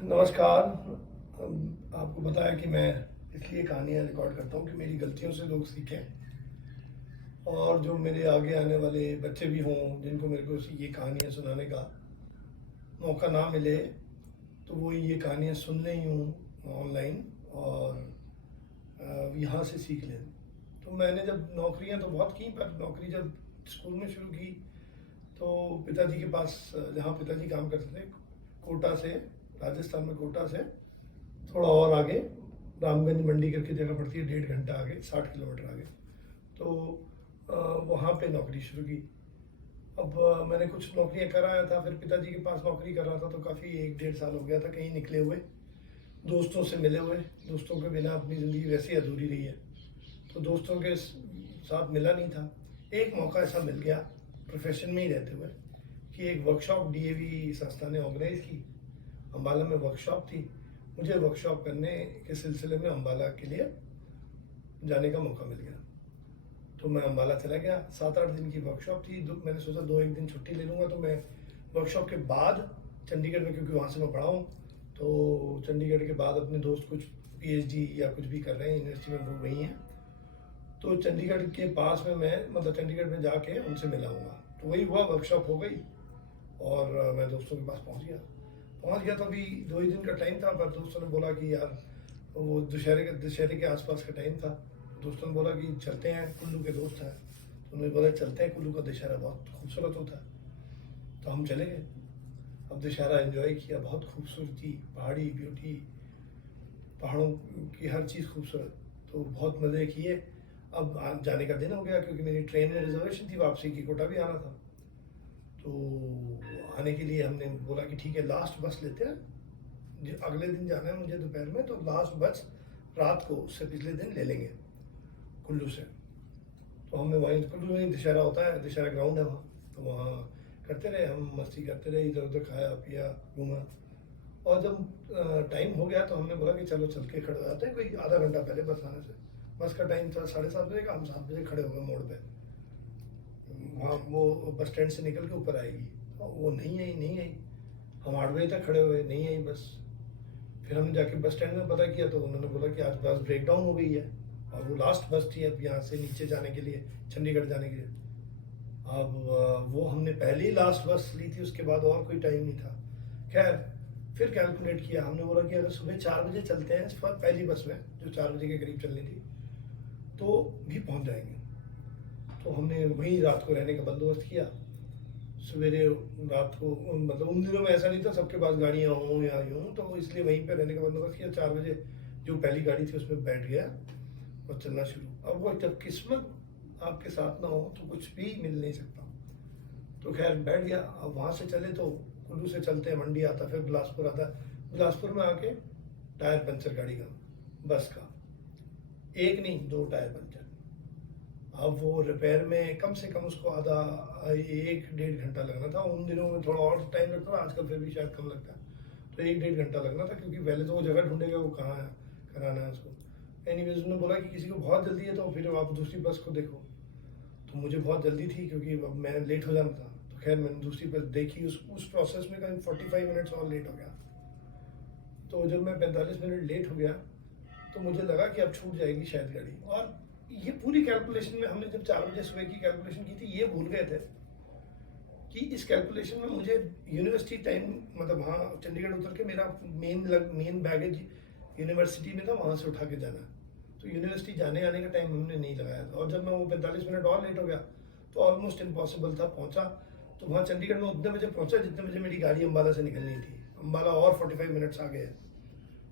नमस्कार। आपको बताया कि मैं इसलिए कहानियाँ रिकॉर्ड करता हूँ कि मेरी गलतियों से लोग सीखें और जो मेरे आगे आने वाले बच्चे भी हों जिनको मेरे को ये कहानियाँ सुनाने का मौका ना मिले तो वो ये कहानियाँ सुन लें यूँ ऑनलाइन और यहाँ से सीख लें। तो मैंने जब नौकरियाँ तो बहुत की, पर नौकरी जब स्कूल में शुरू की तो पिताजी के पास, जहाँ पिताजी काम करते थे, कोटा से, राजस्थान में कोटा से थोड़ा और आगे रामगंज मंडी करके जगह पड़ती है, 1.5 घंटा आगे, 60 किलोमीटर आगे। तो वहाँ पे नौकरी शुरू की। अब मैंने कुछ नौकरियाँ कराया था, फिर पिताजी के पास नौकरी कर रहा था तो काफ़ी 1-1.5 साल हो गया था कहीं निकले हुए, दोस्तों से मिले हुए। दोस्तों के बिना अपनी ज़िंदगी वैसे ही अधूरी रही है, तो दोस्तों के साथ मिला नहीं था। एक मौका ऐसा मिल गया प्रोफेशन में ही रहते हुए कि एक वर्कशॉप डीएवी संस्था ने ऑर्गेनाइज की। अम्बाला में वर्कशॉप थी, मुझे वर्कशॉप करने के सिलसिले में अम्बाला के लिए जाने का मौका मिल गया। तो मैं अम्बाला चला गया। 7-8 दिन की वर्कशॉप थी। मैंने सोचा 2-1 दिन छुट्टी ले लूँगा, तो मैं वर्कशॉप के बाद चंडीगढ़ में, क्योंकि वहाँ से मैं पढ़ा हूँ, तो चंडीगढ़ के बाद अपने दोस्त कुछ पीएचडी या कुछ भी कर रहे हैं यूनिवर्सिटी में, वो वहीं हैं, तो चंडीगढ़ के पास में मैं, मतलब चंडीगढ़ में जाके उनसे मिलाऊँगा। तो वही हुआ, वर्कशॉप हो गई और मैं दोस्तों के पास पहुँच गया। तो अभी 2 ही दिन का टाइम था, पर दोस्तों ने बोला कि यार, वो दशहरे के आसपास का टाइम था। दोस्तों ने बोला कि चलते हैं, कुल्लू के दोस्त हैं, तो उन्होंने बोला चलते हैं, कुल्लू का दशहरा बहुत खूबसूरत होता है। तो हम चले गए। अब दशहरा एंजॉय किया, बहुत खूबसूरती, पहाड़ी ब्यूटी, पहाड़ों की हर चीज़ खूबसूरत, तो बहुत मज़े किए। अब जाने का दिन हो गया, क्योंकि मेरी ट्रेन में रिजर्वेशन थी वापसी की, कोटा भी आना था। तो आने के लिए हमने बोला कि ठीक है, लास्ट बस लेते हैं, अगले दिन जाना है मुझे दोपहर में, तो लास्ट बस रात को उससे पिछले दिन ले लेंगे कुल्लू से। तो हमने वहीं, कुल्लू में दशहरा होता है, दशहरा ग्राउंड है वहाँ, तो वहाँ करते रहे, हम मस्ती करते रहे, इधर उधर खाया पिया, घूमा। और जब टाइम हो गया तो हमने बोला कि चलो चल के खड़े हो जाते हैं, कोई आधा घंटा पहले बस आने से। बस का टाइम था 7:30 बजे का, हम 7 बजे खड़े हो गए मोड़ पे। वहाँ वो बस स्टैंड से निकल के ऊपर आएगी, तो वो नहीं आई। हम 8 बजे तक खड़े हुए, नहीं आई बस। फिर हमने जाके बस स्टैंड में पता किया, तो उन्होंने बोला कि आज बस ब्रेक डाउन हो गई है, और वो लास्ट बस थी अब यहाँ से नीचे जाने के लिए, चंडीगढ़ जाने के लिए। अब वो हमने पहले ही लास्ट बस ली थी, उसके बाद और कोई टाइम नहीं था। खैर, फिर कैलकुलेट किया हमने, बोला कि अगर सुबह 4 बजे चलते हैं इस पर पहली बस में, जो 4 बजे के करीब चलनी थी, तो भी पहुँच जाएंगे। तो हमने वहीं रात को रहने का बंदोबस्त किया। सवेरे रात को, मतलब उन दिनों में ऐसा नहीं था सबके पास गाड़ियाँ हों या यूँ, तो इसलिए वहीं पे रहने का बंदोबस्त किया। 4 बजे जो पहली गाड़ी थी उसमें बैठ गया और चलना शुरू। अब वो जब किस्मत आपके साथ ना हो तो कुछ भी मिल नहीं सकता। तो खैर बैठ गया। अब वहाँ से चले तो कुल्लू से चलते हैं, मंडी आता, फिर बिलासपुर आता है। बिलासपुर में आके टायर पंचर गाड़ी का, बस का, एक नहीं 2 टायर पंचर। अब वो रिपेयर में कम से कम उसको आधा 1-1.5 घंटा लगना था। उन दिनों में थोड़ा और टाइम लगता था, आजकल फिर भी शायद कम लगता है, तो 1-1.5 घंटा लगना था, क्योंकि पहले तो वो जगह ढूंढेगा वो कहाँ है, कराना है उसको। एनीवेज उन्होंने बोला कि किसी को बहुत जल्दी है तो फिर आप दूसरी बस को देखो। तो मुझे बहुत जल्दी थी, क्योंकि अब मैं लेट हो जाना था, तो खैर मैंने दूसरी बस देखी। उस प्रोसेस में करीब 45 मिनट्स और लेट हो गया। तो जब मैं 45 मिनट लेट हो गया तो मुझे लगा कि अब छूट जाएगी शायद गाड़ी। और ये पूरी कैलकुलेशन में हमने जब 4 बजे सुबह की कैलकुलेशन की थी, ये भूल गए थे कि इस कैलकुलेशन में मुझे यूनिवर्सिटी टाइम, मतलब वहाँ चंडीगढ़ उतर के मेरा मेन बैगेज यूनिवर्सिटी में था, वहाँ से उठा के जाना। तो यूनिवर्सिटी जाने आने का टाइम हमने नहीं लगाया था, और जब मैं वो 45 मिनट और लेट हो गया तो ऑलमोस्ट इम्पॉसिबल था। पहुँचा तो वहाँ चंडीगढ़ में उतने बजे पहुँचा जितने बजे मेरी गाड़ी अम्बाला से निकलनी थी। अम्बाला और 45 मिनट्स आगे है।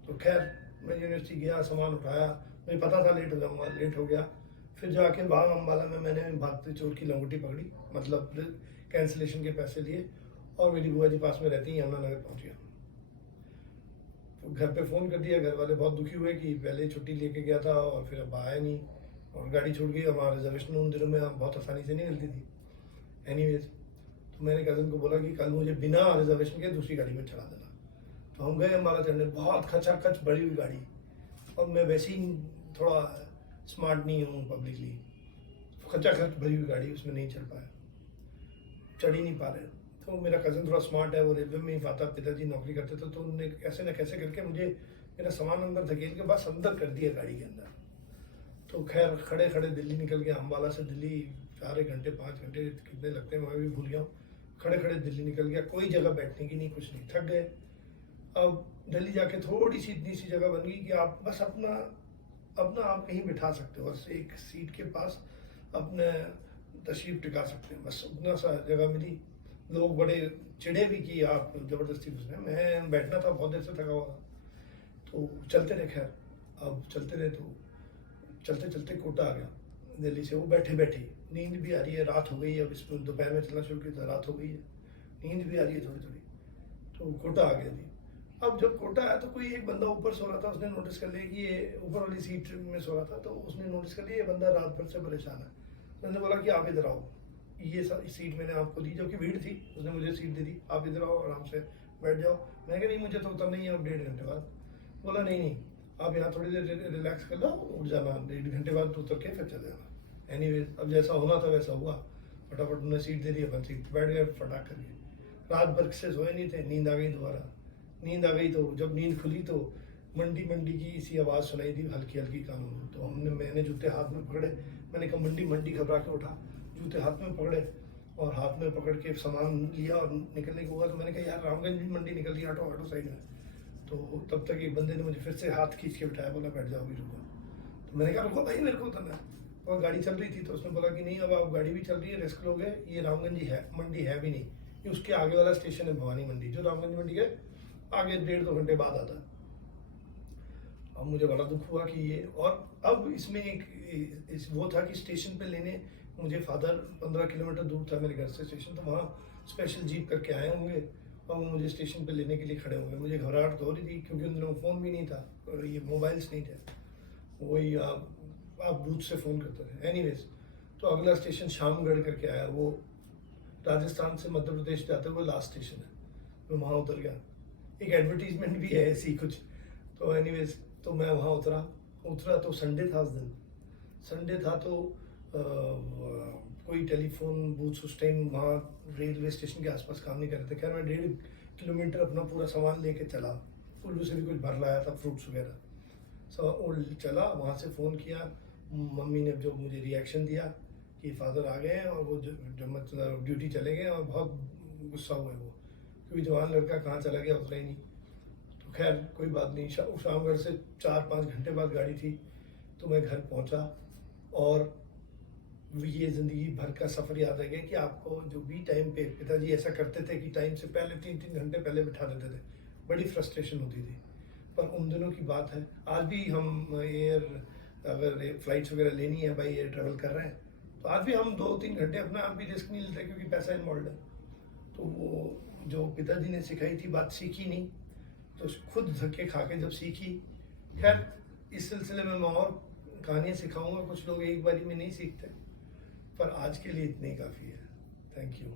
तो खैर मैं यूनिवर्सिटी गया, सामान उठाया, मुझे पता था लेट हो जाऊँगा, लेट हो गया। फिर जाके वहाँ अम्बाला में मैंने भागते चोर की लंगोटी पकड़ी, मतलब कैंसिलेशन के पैसे लिए, और मेरी बुआ जी पास में रहती हैं, यमुनानगर पहुँच गया। तो घर पे फ़ोन कर दिया। घर वाले बहुत दुखी हुए कि पहले छुट्टी लेके गया था और फिर अब आया नहीं, और गाड़ी छूट गई, और वहाँ रिजर्वेशन उन दिनों में बहुत आसानी से नहीं मिलती थी। एनीवेज, तो मैंने कज़न को बोला कि कल मुझे बिना रिजर्वेशन के दूसरी गाड़ी में चढ़ा देना। तो हम गए अम्बाला चढ़ने, बहुत खचाखच भरी हुई गाड़ी, और मैं वैसे ही थोड़ा स्मार्ट नहीं हूँ पब्लिकली, खचाखच भरी हुई गाड़ी, उसमें नहीं चढ़ पाया, चढ़ ही नहीं पा रहे। तो मेरा कज़न थोड़ा स्मार्ट है, वो रेलवे में ही पिताजी नौकरी करते थे, तो उन्होंने कैसे न कैसे करके मुझे मेरा सामान अंदर धकेल के बस अंदर कर दिया गाड़ी के अंदर। तो खैर खड़े खड़े दिल्ली निकल गया, अम्बाला से दिल्ली 4 घंटे 5 घंटे कितने लगते हैं मैं भी भूल गया हूँ। खड़े खड़े दिल्ली निकल गया, कोई जगह बैठने की नहीं, कुछ नहीं, थक गए। अब दिल्ली जाके थोड़ी सी इतनी सी जगह बन गई कि आप बस अपना अपना आप कहीं बिठा सकते हो, बस एक सीट के पास अपने तशरीफ टिका सकते हैं, बस उतना सा जगह मिली। लोग बड़े चिढ़े भी कि आप ज़बरदस्ती घुसने, मैं बैठना था, बहुत देर से थका हुआ था। तो चलते रहे, खैर अब चलते रहे, तो चलते चलते कोटा आ गया दिल्ली से। वो बैठे बैठे नींद भी आ रही है, रात हो गई है, अब इसको दोपहर में चलना शुरू किया था, रात हो गई है, नींद भी आ रही है थोड़ी थोड़ी। तो कोटा आ गया जी। अब जब कोटा आया तो कोई एक बंदा ऊपर सो रहा था, उसने नोटिस कर लिया कि ये ऊपर वाली सीट में सो रहा था, तो उसने नोटिस कर लिया ये बंदा रात भर से परेशान है। उसने बोला कि आप इधर आओ, ये सीट मैंने आपको दी, जबकि भीड़ थी, उसने मुझे सीट दे दी, आप इधर आओ आराम से बैठ जाओ। मैं कहा नहीं मुझे तो उतरना ही है, अब 1.5 घंटे बाद। बोला नहीं नहीं, आप यहाँ थोड़ी देर रिलैक्स कर लो, उठ जाना, 1.5 घंटे बाद तो उतर के फिर चले जाना। एनीवेज अब जैसा होना था वैसा हुआ, फटाफट उन्होंने सीट दे दी, अपन सीट बैठ गए फटाक करके। रात भर से सोए नहीं थे, नींद आ गई दोबारा। नींद आ गई तो जब नींद खुली तो मंडी मंडी की इसी आवाज़ सुनाई दी हल्की हल्की कानों में। तो मैंने जूते हाथ में पकड़े, मैंने कहा मंडी मंडी, घबरा के उठा, जूते हाथ में पकड़े और हाथ में पकड़ के सामान लिया और निकलने को हुआ। तो मैंने कहा यार रामगंज मंडी निकल दी, ऑटो ऑटो साइड में। तो तब तक एक बंदे ने मुझे फिर से हाथ खींच के बिठाया, बोला बैठ जाओ अभी रुको। तो मैंने कहा रुको भाई मेरे को उतरना है। और गाड़ी चल रही थी तो उसने बोला कि नहीं अब आप गाड़ी भी चल रही है, रिस्क लोगे, ये रामगंज है मंडी है भी नहीं, ये उसके आगे वाला स्टेशन है भवानी मंडी, जो रामगंज मंडी है आगे 1.5-2 घंटे बाद आता है। अब मुझे बड़ा दुख हुआ कि ये, और अब इसमें एक वो था कि स्टेशन पे लेने मुझे फादर 15 किलोमीटर दूर था मेरे घर से स्टेशन, तो वहाँ स्पेशल जीप करके आए होंगे और वो मुझे स्टेशन पे लेने के लिए खड़े होंगे। मुझे घबराहट तो हो रही थी क्योंकि उन दिनों फ़ोन भी नहीं था और ये मोबाइल्स नहीं थे, वही आप बूथ से फ़ोन करते थे। एनीवेज तो अगला स्टेशन शामगढ़ करके आया, वो राजस्थान से मध्य प्रदेश जाते हुए लास्ट स्टेशन है, मैं वहाँ उतर गया। एक एडवर्टीजमेंट भी है ऐसी कुछ। तो एनीवेज तो मैं वहाँ उतरा तो संडे था उस दिन, संडे था तो कोई टेलीफोन बूथ उस टाइम वहाँ रेलवे स्टेशन के आसपास काम नहीं कर रहे थे। खैर मैं 1.5 किलोमीटर अपना पूरा सामान लेके चला, उल्लू से भी कुछ भर लाया था, फ्रूट्स वगैरह सब चला। वहाँ से फ़ोन किया, मम्मी ने जो मुझे रिएक्शन दिया कि फादर आ गए हैं और वो जो मतलब ड्यूटी चले गए, और बहुत गुस्सा हुए वो, क्योंकि जवान लड़का कहाँ चला गया उतरा ही नहीं। तो खैर कोई बात नहीं, शामगढ़ से 4-5 घंटे बाद गाड़ी थी तो मैं घर पहुँचा। और ये ज़िंदगी भर का सफ़र याद रह गया कि आपको जो भी टाइम पे पिताजी ऐसा करते थे कि टाइम से पहले 3-3 घंटे पहले बिठा देते थे, बड़ी फ्रस्ट्रेशन होती थी। पर उन दिनों की बात है, आज भी हम अगर फ्लाइट्स वगैरह लेनी है, बाई एयर ट्रैवल कर रहे हैं, तो आज भी हम 2-3 घंटे अपना आप भी रिस्क नहीं लेते क्योंकि पैसा इन्वॉल्व है। तो वो जो पिताजी ने सिखाई थी बात सीखी नहीं, तो खुद धक्के खा के जब सीखी। खैर इस सिलसिले में मैं और कहानियाँ सिखाऊंगा, कुछ लोग एक बारी में नहीं सीखते, पर आज के लिए इतने ही काफ़ी है। Thank you.